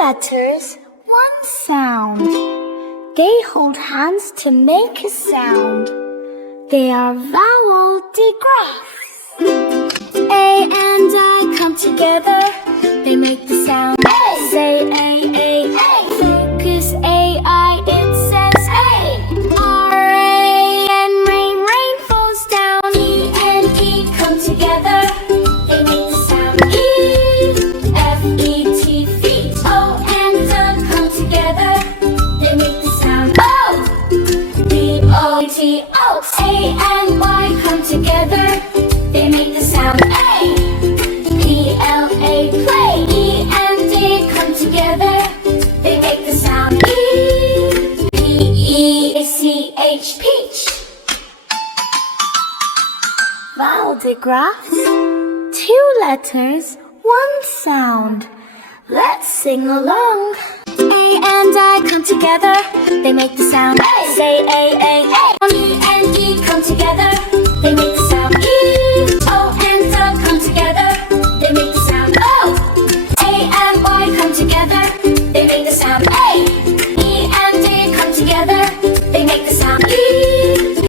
letters, one sound. They hold hands to make a sound. They are vowel digraphs. A and I come together. They make the sound A. Say A. Focus A-I, it says A. R-A and rain falls down. E and E come together. They make the sound E. F-E-T, feet. O and D come together. They make the sound O. B-O-T, oats. A and Y come together. They make the sound A. P-L-A, play. E and D come together. They make the sound E. P-E-C-H, peach. Vowel digraphs. Two letters, one sound. Let's sing along. A and I come together. They make the sound A. Say A. E and E come together.